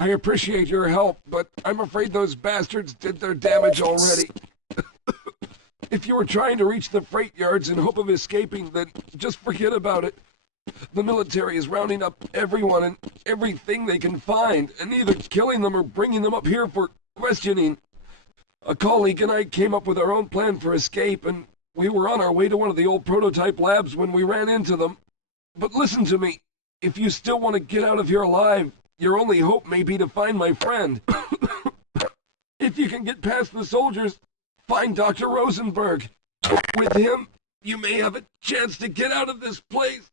I appreciate your help, but I'm afraid those bastards did their damage already. If you were trying to reach the freight yards in hope of escaping, then just forget about it. The military is rounding up everyone and everything they can find, and either killing them or bringing them up here for questioning. A colleague and I came up with our own plan for escape, and we were on our way to one of the old prototype labs when we ran into them. But listen to me. If you still want to get out of here alive, your only hope may be to find my friend. If you can get past the soldiers, find Dr. Rosenberg. With him, you may have a chance to get out of this place.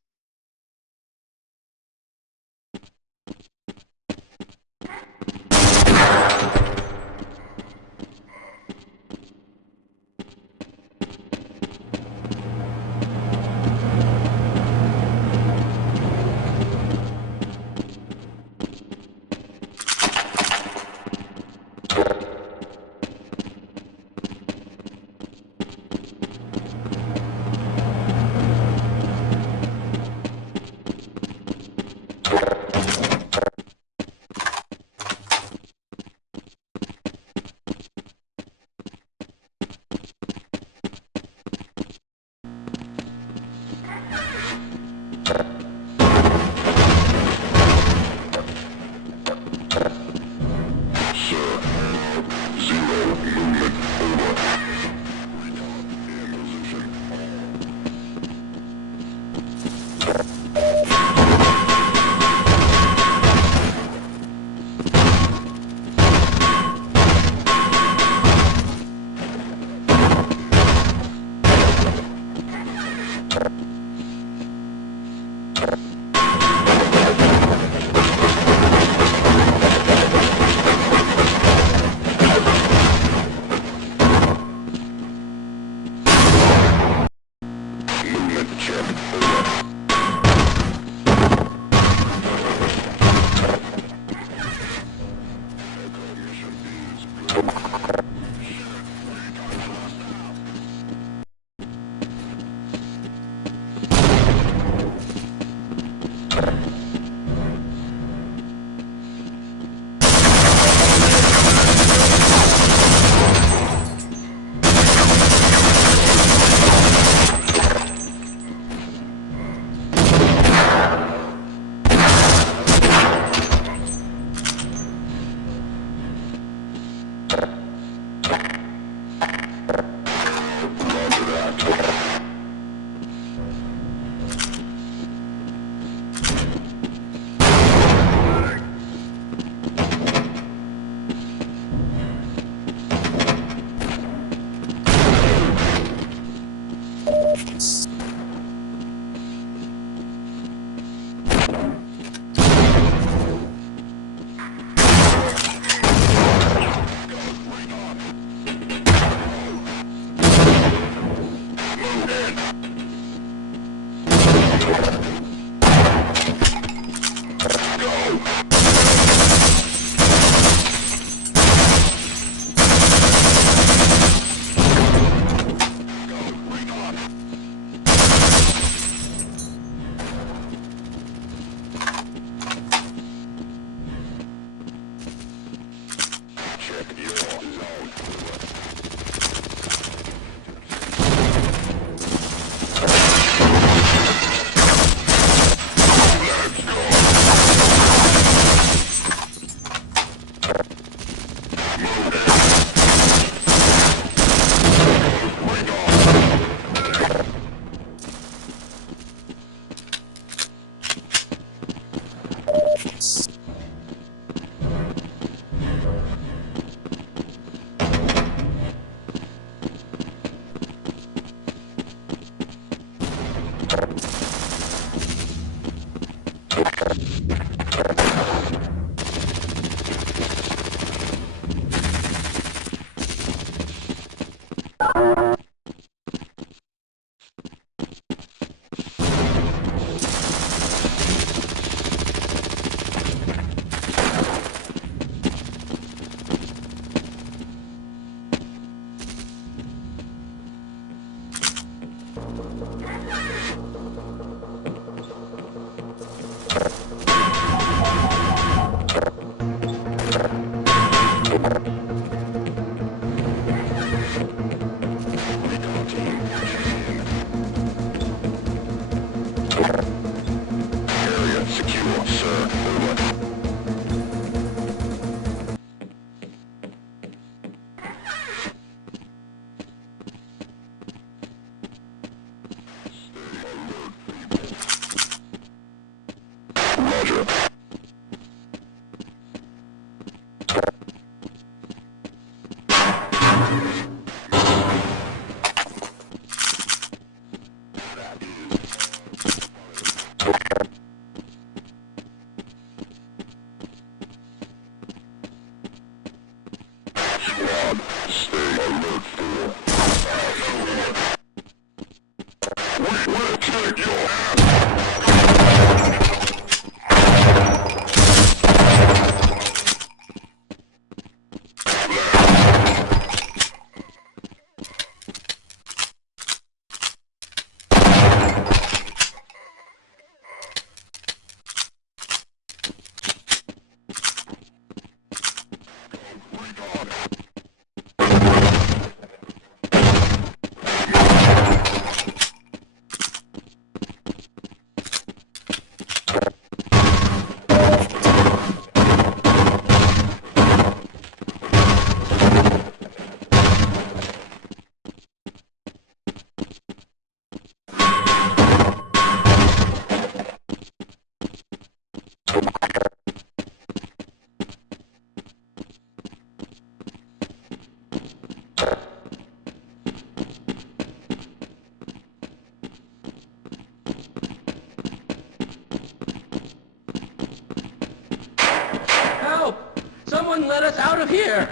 Help! Someone let us out of here!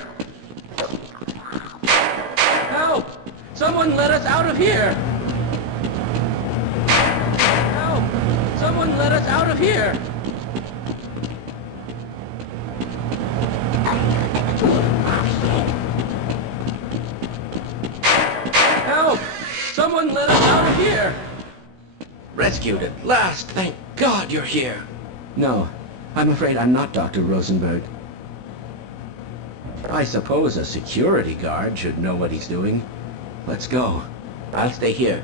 Help! Someone let us out of here! Help! Someone let us out of here! Help! Someone let us out of here! Rescued at last! Thank God you're here! No, I'm afraid I'm not Dr. Rosenberg. I suppose a security guard should know what he's doing. Let's go. I'll stay here.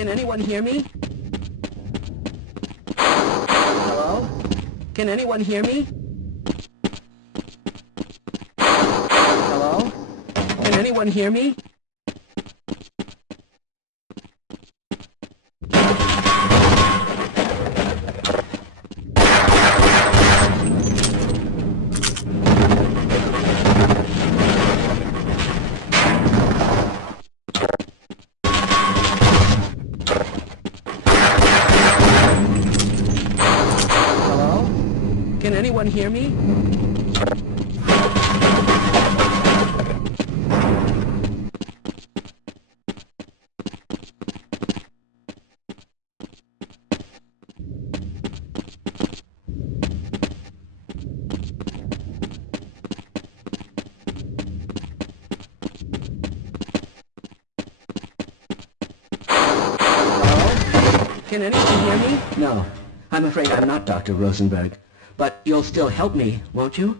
Can anyone hear me? Hello? Can anyone hear me? Hello? Can anyone hear me? anyone hear me? Can anyone hear me? No. I'm afraid I'm not Dr. Rosenberg. But you'll still help me, won't you?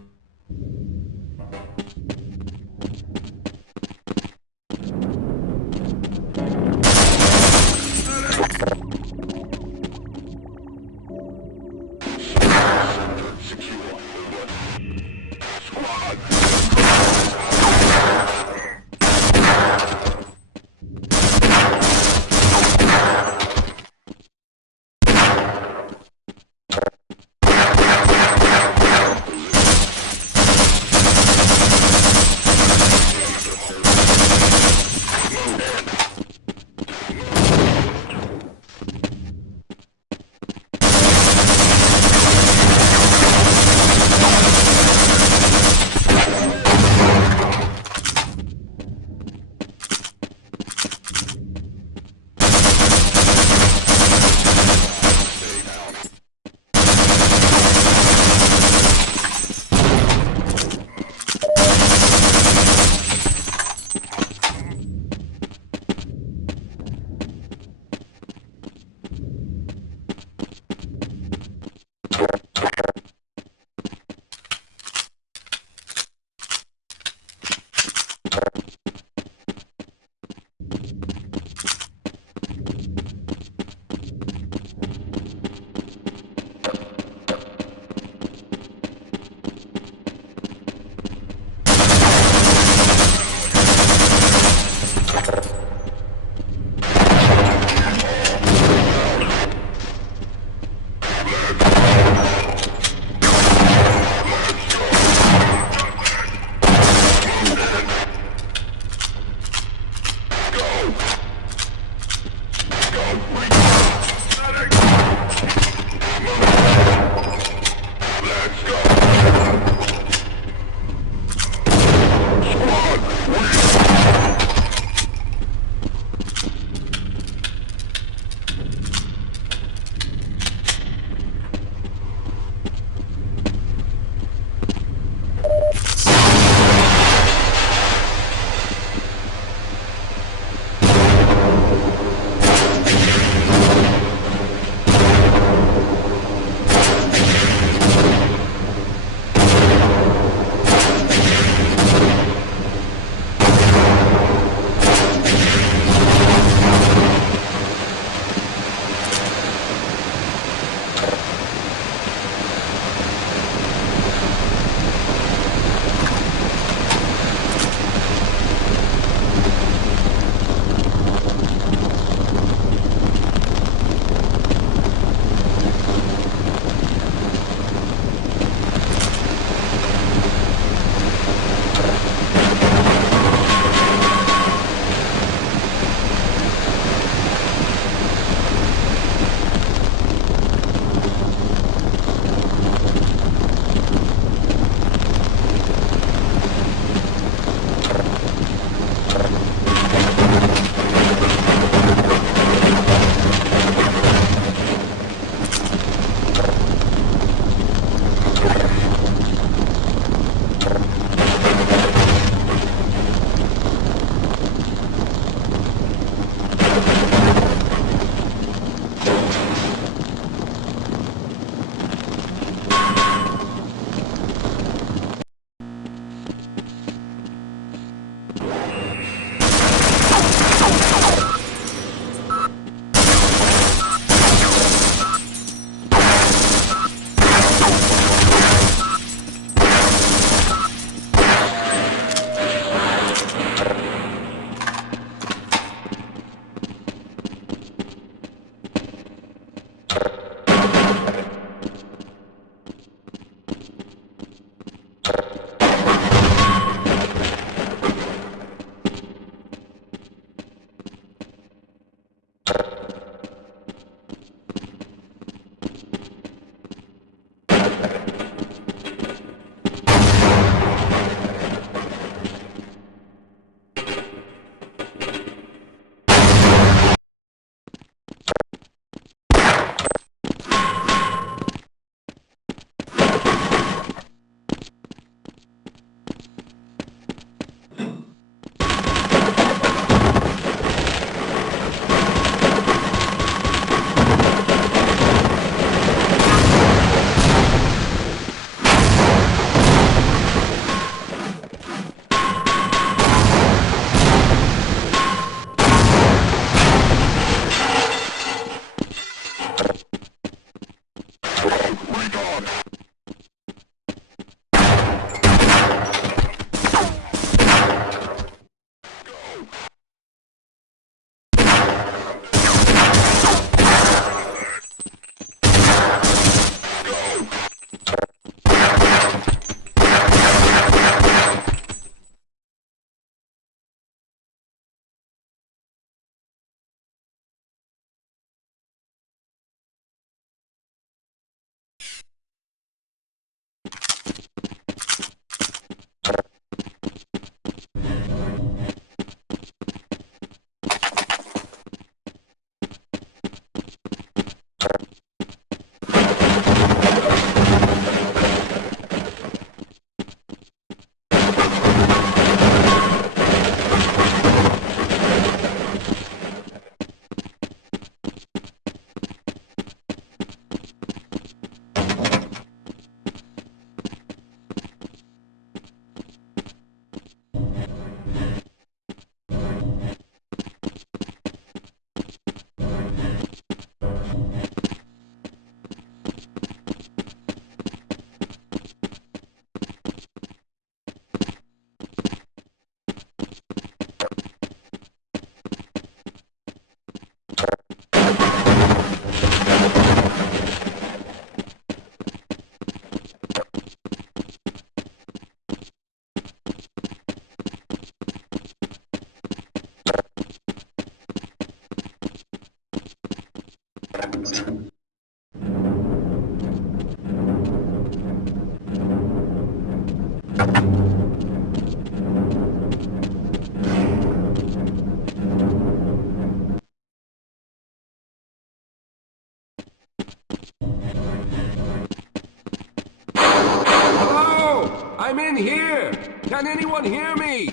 I'm in here! Can anyone hear me?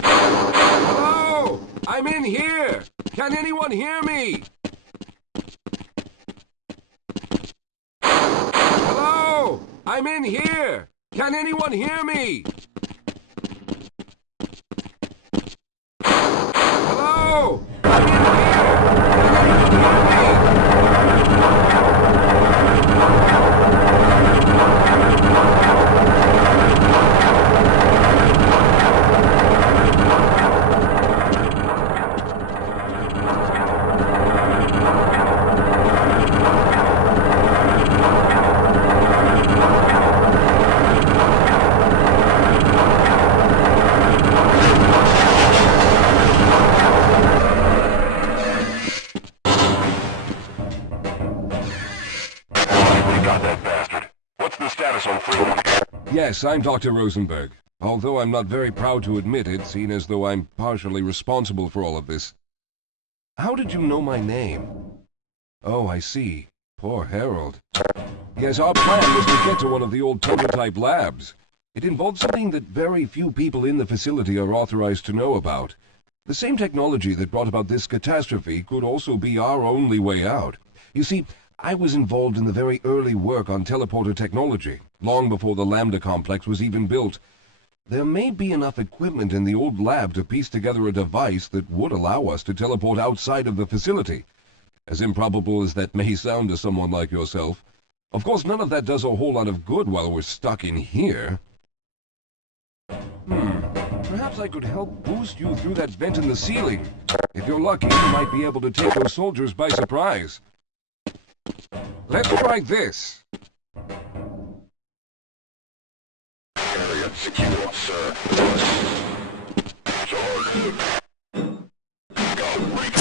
Hello? I'm in here! Can anyone hear me? Hello? I'm in here! Can anyone hear me? Hello? I'm in here! Can anyone hear me? Yes, I'm Dr. Rosenberg. Although I'm not very proud to admit it, seeing as though I'm partially responsible for all of this. How did you know my name? Oh, I see. Poor Harold. Yes, our plan was to get to one of the old prototype labs. It involved something that very few people in the facility are authorized to know about. The same technology that brought about this catastrophe could also be our only way out. You see, I was involved in the very early work on teleporter technology, long before the Lambda complex was even built. There may be enough equipment in the old lab to piece together a device that would allow us to teleport outside of the facility. As improbable as that may sound to someone like yourself. Of course, none of that does a whole lot of good while we're stuck in here. Perhaps I could help boost you through that vent in the ceiling. If you're lucky, you might be able to take those soldiers by surprise. Let's try this. Area secure, sir. Charge. Go, break.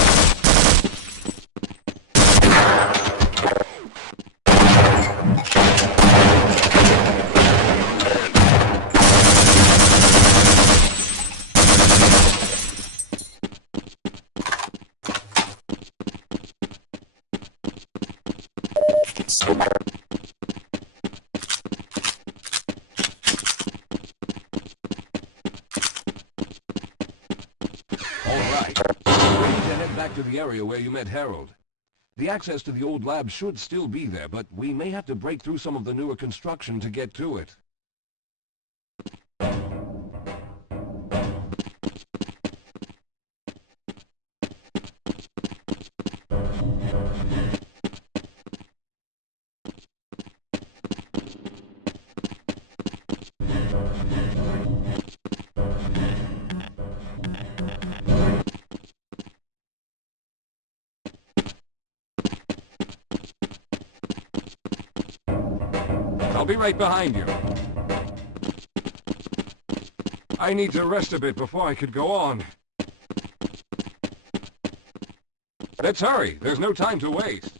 To the area where you met Harold. The access to the old lab should still be there, but we may have to break through some of the newer construction to get to it. I'll be right behind you. I need to rest a bit before I could go on. Let's hurry. There's no time to waste.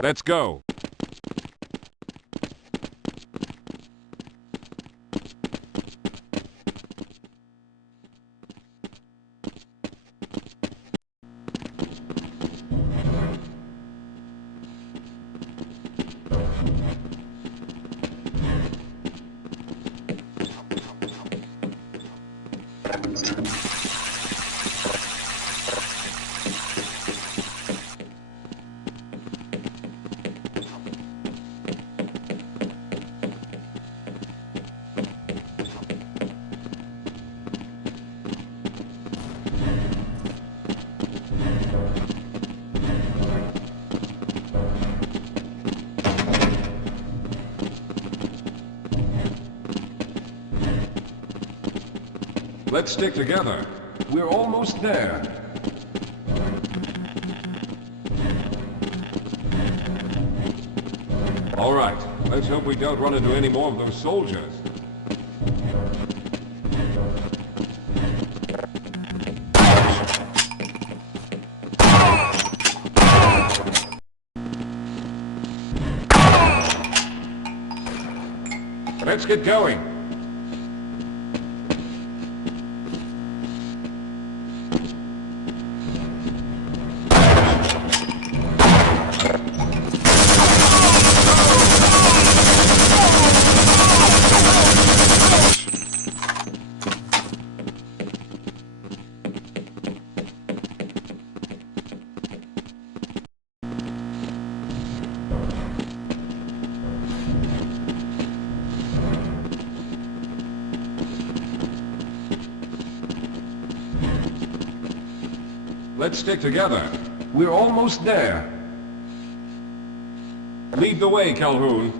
Let's go. Let's stick together. We're almost there. All right. Let's hope we don't run into any more of those soldiers. Let's get going. Let's stick together. We're almost there. Lead the way, Calhoun.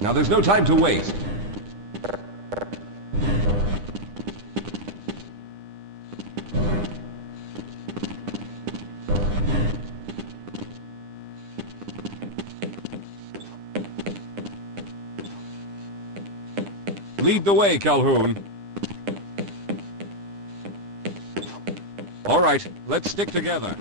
Now there's no time to waste. Lead the way, Calhoun. All right, let's stick together.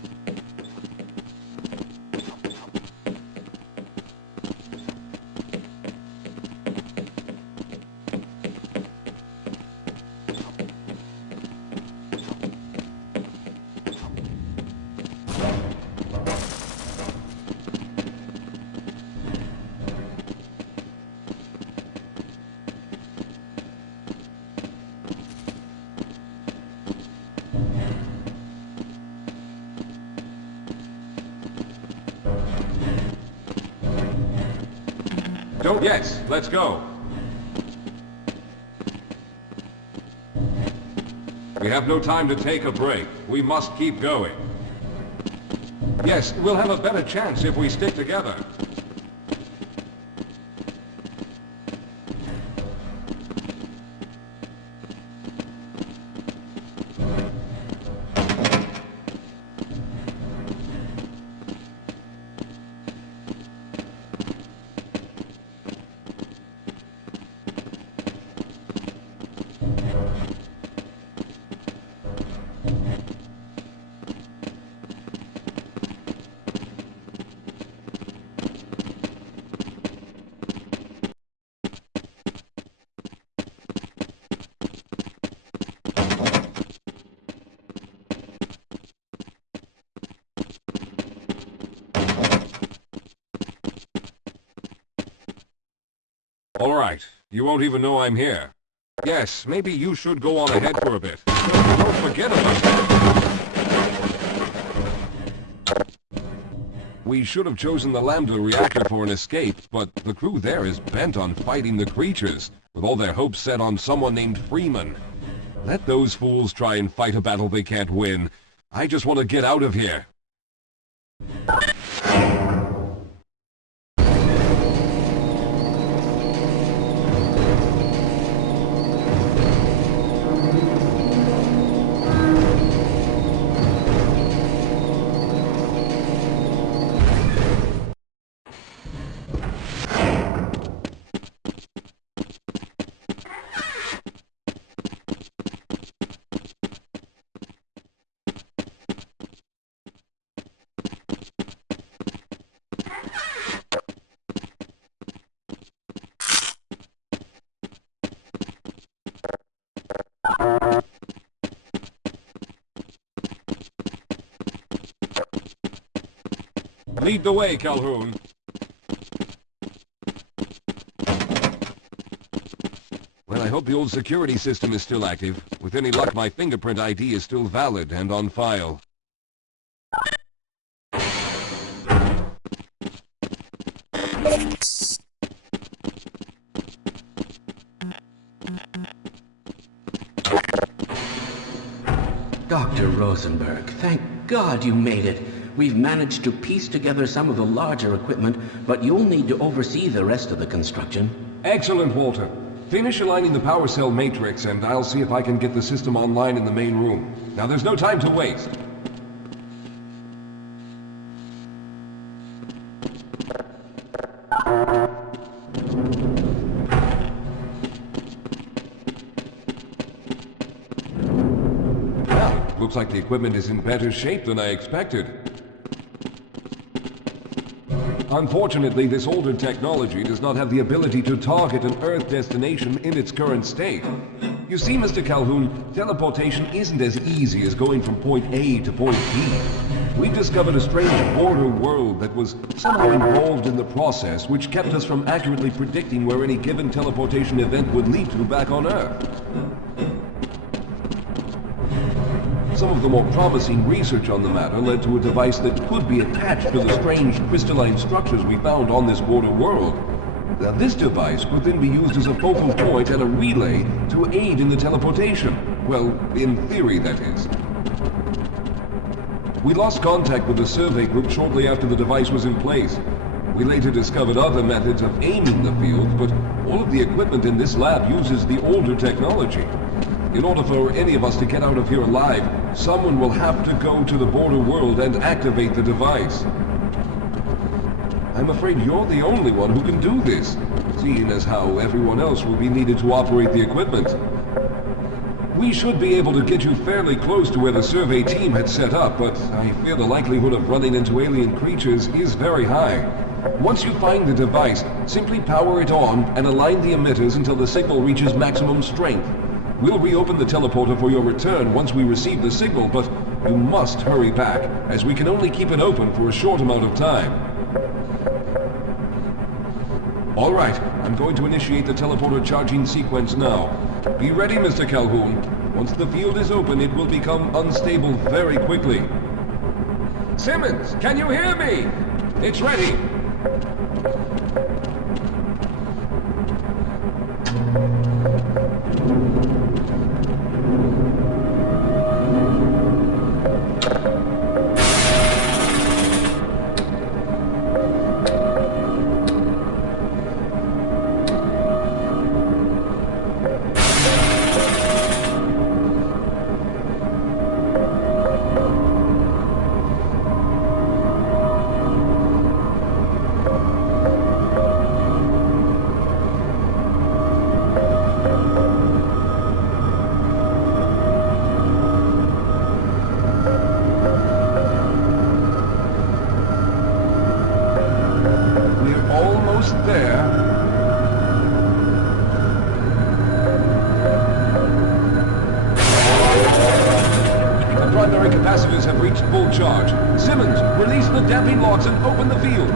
Don't... Yes, let's go. We have no time to take a break. We must keep going. Yes, we'll have a better chance if we stick together. All right. You won't even know I'm here. Yes, maybe you should go on ahead for a bit. Don't forget about that. We should have chosen the Lambda reactor for an escape, but the crew there is bent on fighting the creatures, with all their hopes set on someone named Freeman. Let those fools try and fight a battle they can't win. I just want to get out of here. Lead the way, Calhoun. Well, I hope the old security system is still active. With any luck, my fingerprint ID is still valid and on file. Dr. Rosenberg, thank God you made it. We've managed to piece together some of the larger equipment, but you'll need to oversee the rest of the construction. Excellent, Walter. Finish aligning the power cell matrix, and I'll see if I can get the system online in the main room. Now, there's no time to waste. Well, looks like the equipment is in better shape than I expected. Unfortunately, this older technology does not have the ability to target an Earth destination in its current state. You see, Mr. Calhoun, teleportation isn't as easy as going from point A to point B. We've discovered a strange border world that was somehow involved in the process, which kept us from accurately predicting where any given teleportation event would lead to back on Earth. Some of the more promising research on the matter led to a device that could be attached to the strange crystalline structures we found on this border world. Now, this device could then be used as a focal point and a relay to aid in the teleportation. Well, in theory, that is. We lost contact with the survey group shortly after the device was in place. We later discovered other methods of aiming the field, but all of the equipment in this lab uses the older technology. In order for any of us to get out of here alive, someone will have to go to the border world and activate the device. I'm afraid you're the only one who can do this, seeing as how everyone else will be needed to operate the equipment. We should be able to get you fairly close to where the survey team had set up, but I fear the likelihood of running into alien creatures is very high. Once you find the device, simply power it on and align the emitters until the signal reaches maximum strength. We'll reopen the teleporter for your return once we receive the signal, but you must hurry back, as we can only keep it open for a short amount of time. All right, I'm going to initiate the teleporter charging sequence now. Be ready, Mr. Calhoun. Once the field is open, it will become unstable very quickly. Simmons, can you hear me? It's ready. Capacitors have reached full charge. Simmons, release the damping locks and open the field.